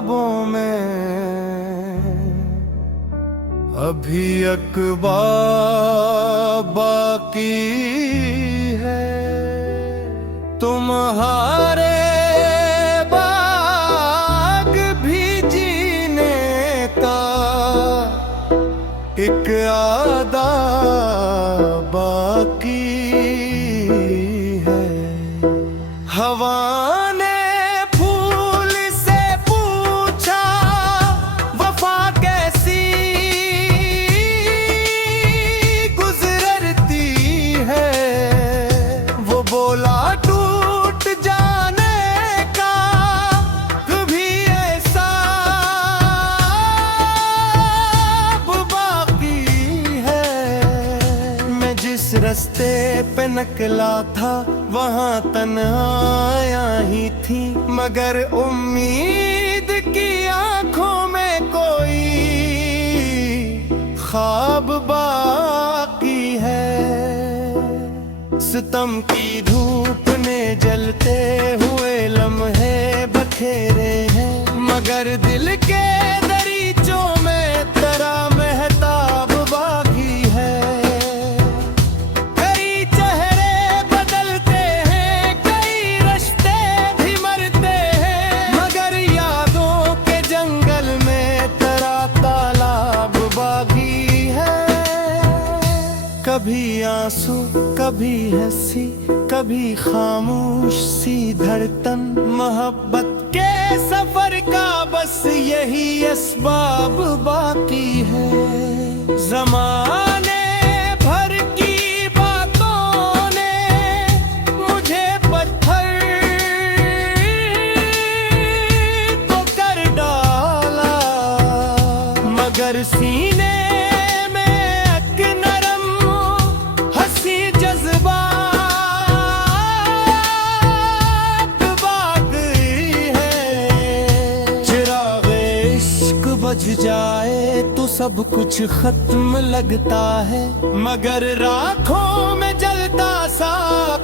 किताबों में अभी अखबार बाकी है। तुम्हारे बाग भी जीने का एक आदा बाकी है। हवा ने फूल से पूछा वफा कैसी गुजरती है। वो बोला टूट जाने का कभी ऐसा बाकी है। मैं जिस रास्ते पे निकला था वहाँ तन्हाइयाँ ही थी, मगर उम्मीद की आंखों में कोई ख्वाब बाकी है। सितम की धूप ने जलते हुए लम्हे बखेरे हैं, मगर दिल के दरीचों में तेरा मेहताब बाकी है। कई चेहरे बदलते हैं, कई रिश्ते भी मरते हैं, मगर यादों के जंगल में तेरा तालाब बाकी है। कभी आंसू कभी हंसी कभी खामोश सी धड़कन, मोहब्बत के सफर का बस यही असबाब बाकी है। ज़माने भर की बातों ने मुझे पत्थर तो कर डाला, मगर सीने में एक नरम हंसी जज्बात बाकी है। चिराग इश्क बुझ जाए तो सब कुछ खत्म लगता है, मगर राखों में जलता सा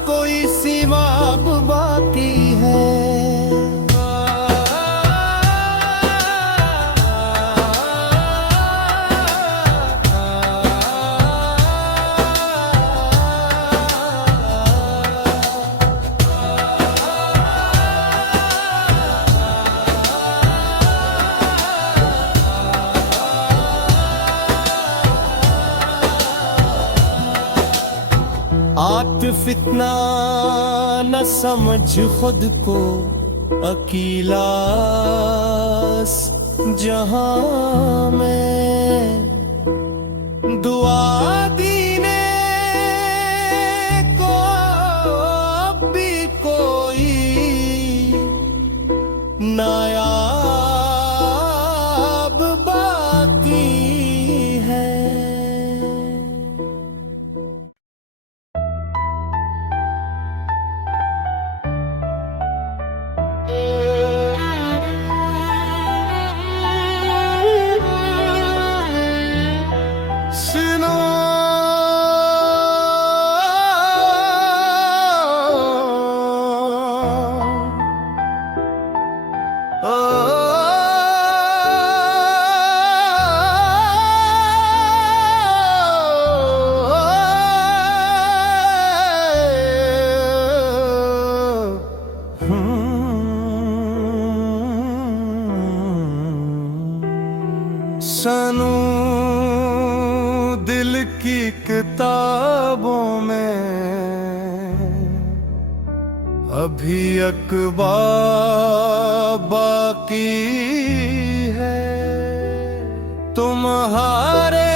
कोई सिवाब बाकी है। आतिफ इतना न समझ खुद को अकेला जहां में दुआ दीने को अब भी कोई नायाब बाकी है। सनू दिल की किताबों में अभी अखबार बाकी है। तुम्हारे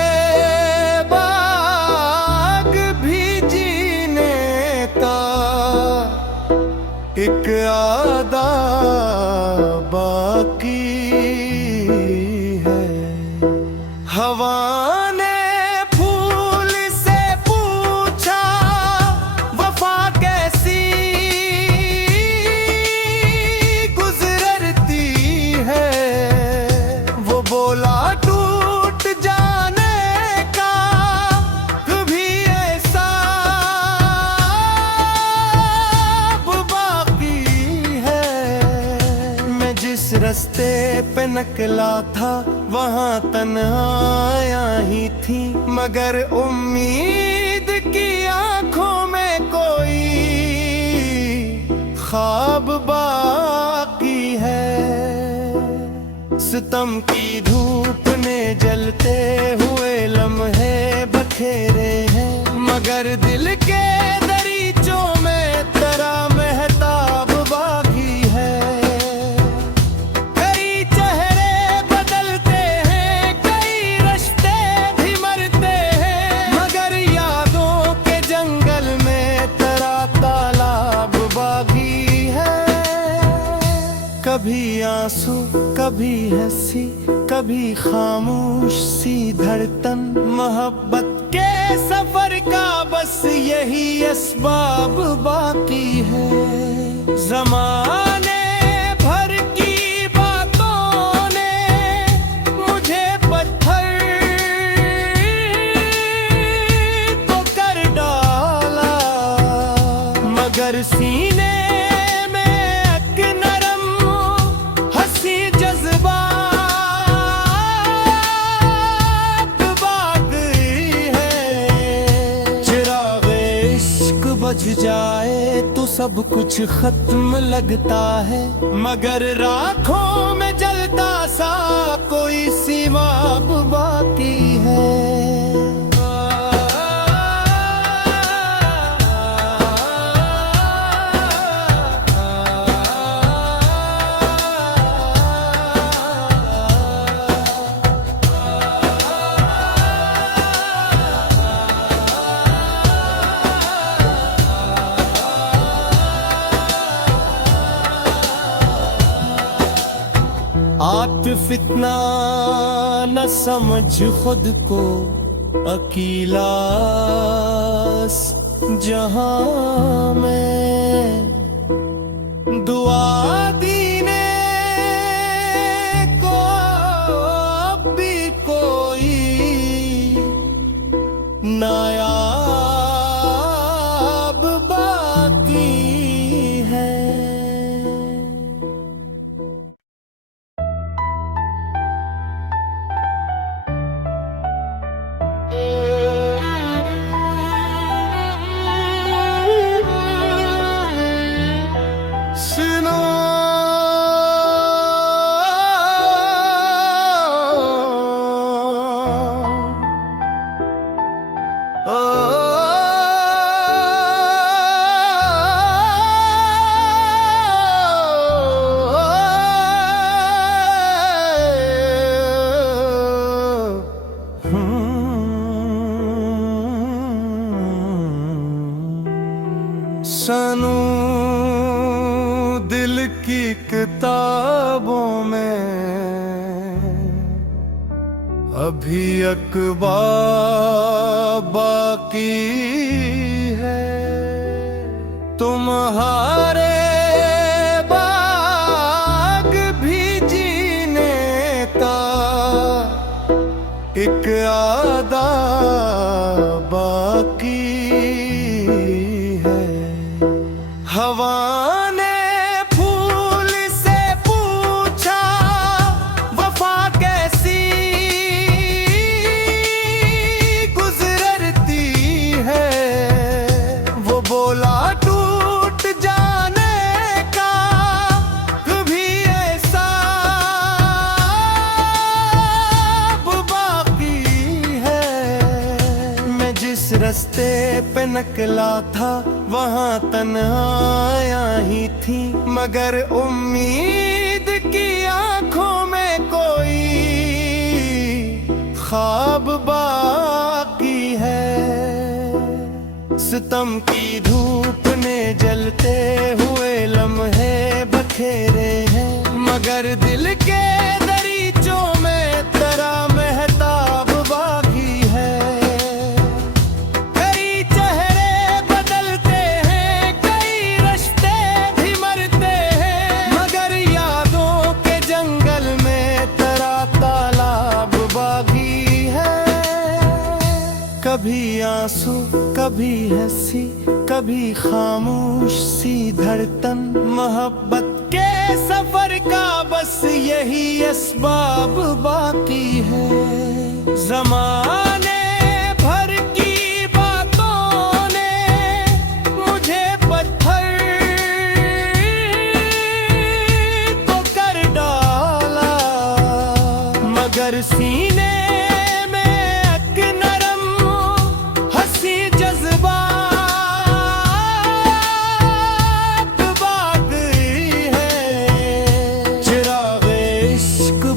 बाग भी जीने का एक आदा बाकी है। हवा ने फूल से पूछा वफा कैसी गुजरती है। वो बोला टूट जाने का कभी ऐसा बाकी है। मैं जिस रास्ते पे निकला था वहाँ तन्हाइयाँ ही थी, मगर उम्मीद की आंखों में कोई ख्वाब बाकी है। सितम की धूप ने जलते हुए लम्हे बखेरे हैं, मगर दिल के दरीचों में तेरा महताब बाकी है। कई चेहरे बदलते हैं, कई रिश्ते भी मरते हैं, मगर यादों के जंगल में तेरा तालाब बाकी है। कभी आंसू, कभी हंसी, कभी खामोश सी धड़कन, मोहब्बत के सफर का बस यही असबाब बाकी है। ज़माने भर की बातों ने मुझे पत्थर तो कर डाला, मगर सीने बुझ जाए तो सब कुछ खत्म लगता है, मगर राखों में जलता सा कोई सिवाब बाकी है। आतिफ इतना न समझ खुद को अकेला जहां में, दुआ दीने को अब भी कोई नायाब बाकी है। सनू दिल की किताबों में अभी अखबार बाकी है। तुम्हारे बाग भी जीने का एक आदा बाकी है। हवा ने फूल से पूछा वफा कैसी गुजरती है, वो बोला टूट जाने का कभी ऐसा बाकी है। मैं जिस रास्ते पे निकला था वहाँ तन्हाइयाँ ही थी, मगर उम्मीद की आंखों में कोई ख्वाब बाकी है। सितम की धूप ने जलते हुए लम्हे बखेरे हैं, मगर दिल के दरीचों में तेरा महताब बाकी है। कई चेहरे बदलते हैं, कई रिश्ते भी मरते हैं, मगर यादों के जंगल में तेरा तालाब बाकी है। कभी आंसू, कभी हंसी, कभी खामोश सी धड़कन, मोहब्बत के सफर का बस यही असबाब बाकी है। जमाने भर की बातों ने मुझे पत्थर तो कर डाला, मगर सीने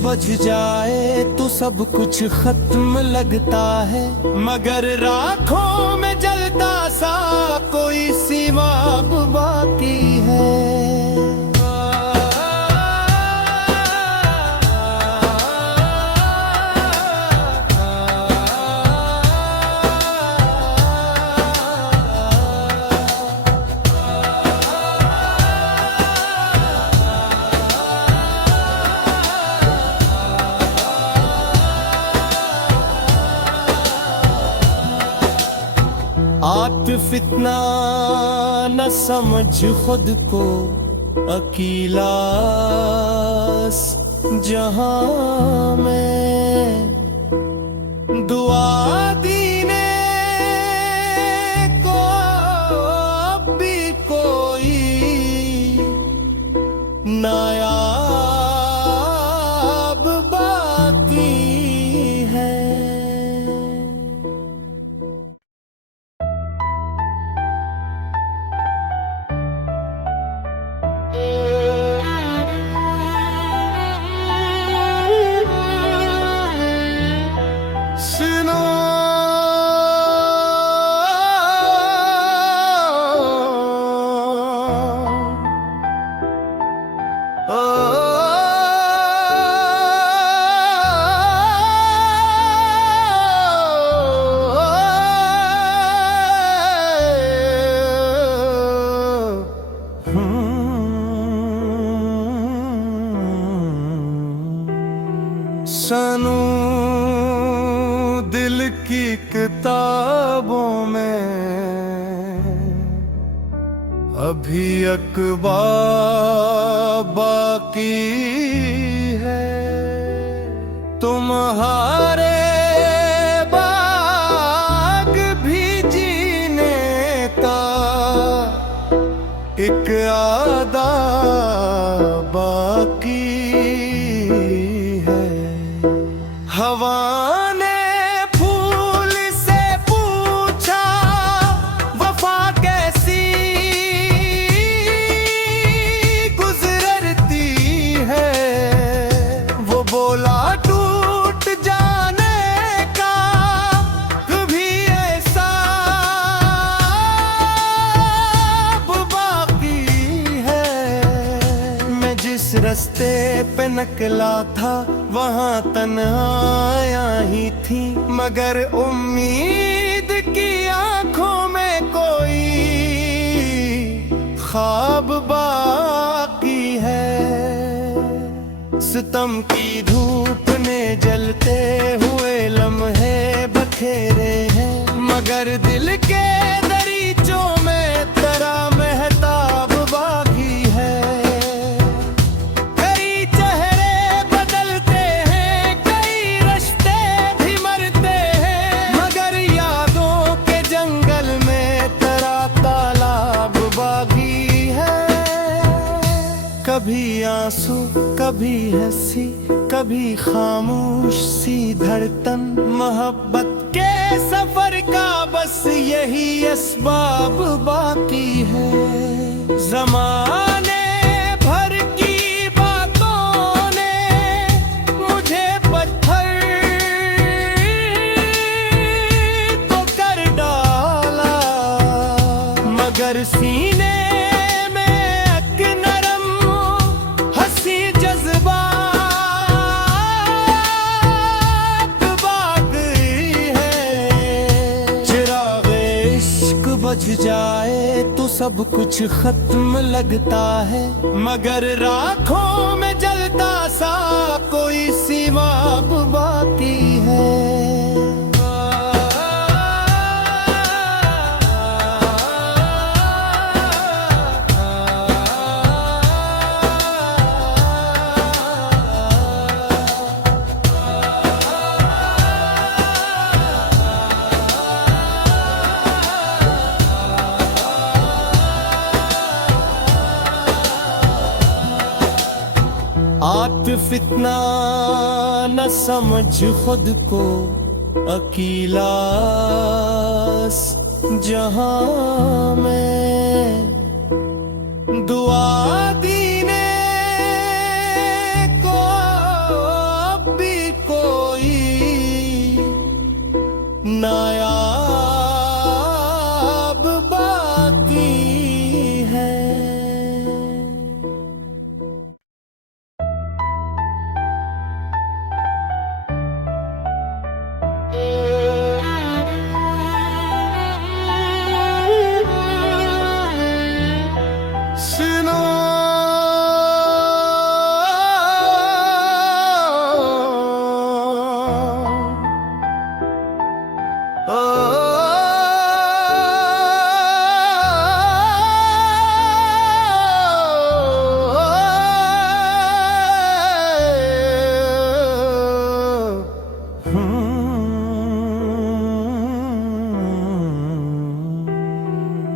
बुझ जाए तो सब कुछ खत्म लगता है, मगर राखों में जलता सा कोई सिवाब बाकी है। आतिफ इतना न समझ खुद को अकेला जहां में, दुआ दीने को अब भी कोई नायाब बाकी है। सनू दिल की किताबों में अभी अखबार बाकी है। तुम्हारे बाग भी जीने का एक आदा बाकी है। हवा ने फूल से पूछा वफा कैसी गुजरती है, वो बोला टूट जाने का कभी ऐसा बाकी है। मैं जिस रास्ते पे निकला था वहाँ तन्हाइयाँ ही थी, मगर उम्मीद की आंखों में कोई ख्वाब बाकी है। सितम की धूप ने जलते हुए लम्हे बखेरे हैं, मगर दिल के दरीचों में तेरा महताब बाकी है। कभी आंसू कभी हंसी कभी खामोश सी धड़कन, मोहब्बत के सफर का बस यही असबाब बाकी है। जमाने भर की बातों ने मुझे पत्थर तो कर डाला, मगर सीने बुझ जाए तो सब कुछ खत्म लगता है, मगर राखों में जलता सा कोई सिवाब बाकी है। इतना न समझ खुद को अकेला जहां में दुआ दीने को अब भी कोई नायाब बाकी है। सुनो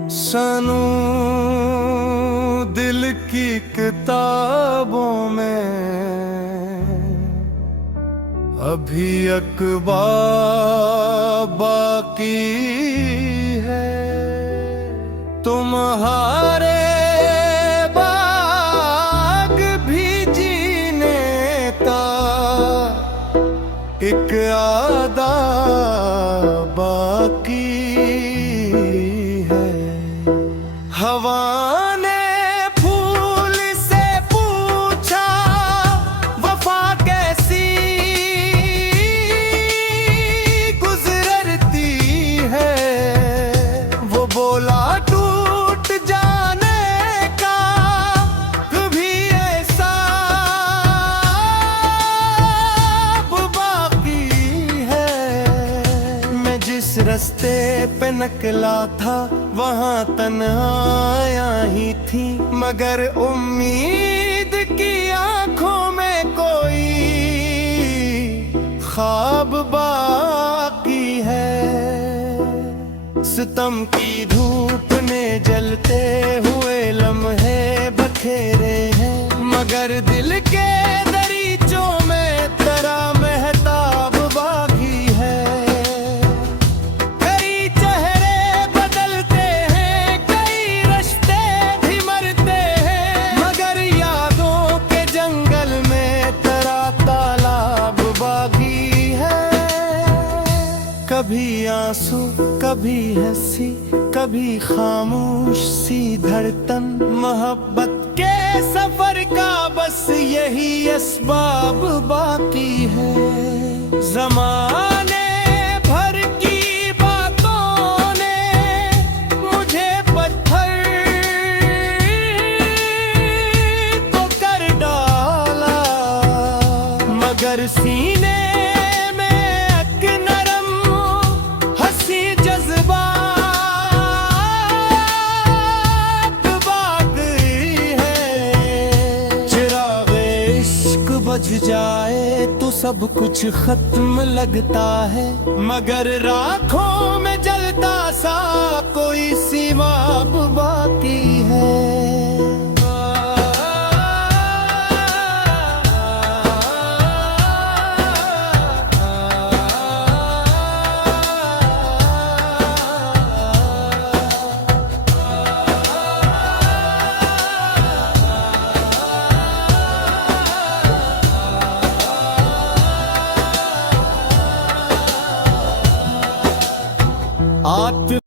सनू दिल की किताबों में अभी अखबार बाकी है। तुम्हारे बाग भी जीने का एक आदा बाकी है। हवा ने फूल से पूछा वफा कैसी गुजरती है। वो बोला टूट जाने का कभी ऐसा बाकी है। मैं जिस रास्ते पे निकला था वहाँ तन्हाइयाँ ही थी, मगर उम्मीद की आंखों में कोई ख्वाब बाकी है। सितम की धूप ने जलते हुए लम्हे बखेरे हैं, मगर दिल के दरीचों में तेरा मेहताब बाकी है। कभी आंसू कभी हंसी कभी खामोश सी धड़कन, मोहब्बत के सफर का बस यही असबाब बाकी है। ज़माने भर की बातों ने मुझे पत्थर तो कर डाला, मगर सीने बुझ जाए तो सब कुछ खत्म लगता है, मगर राखों में जलता सा कोई सिवाब बाकी है।